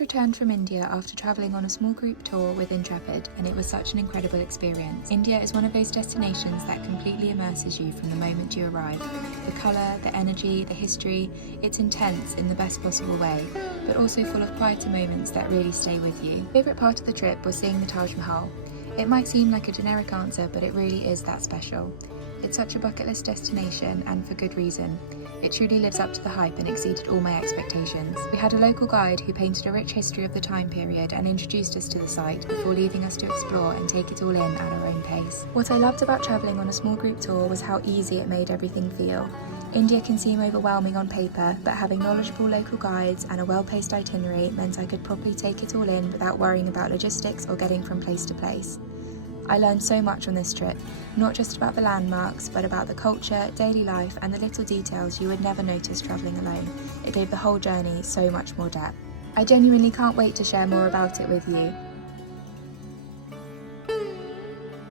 Returned from India after travelling on a small group tour with Intrepid, and it was such an incredible experience. India is one of those destinations that completely immerses you from the moment you arrive. The colour, the energy, the history, it's intense in the best possible way, but also full of quieter moments that really stay with you. My favourite part of the trip was seeing the Taj Mahal. It might seem like a generic answer, but it really is that special. It's such a bucket list destination, and for good reason. It truly lives up to the hype and exceeded all my expectations. We had a local guide who painted a rich history of the time period and introduced us to the site before leaving us to explore and take it all in at our own pace. What I loved about travelling on a small group tour was how easy it made everything feel. India can seem overwhelming on paper, but having knowledgeable local guides and a well-paced itinerary meant I could properly take it all in without worrying about logistics or getting from place to place. I learned so much on this trip, not just about the landmarks, but about the culture, daily life, and the little details you would never notice travelling alone. It gave the whole journey so much more depth. I genuinely can't wait to share more about it with you.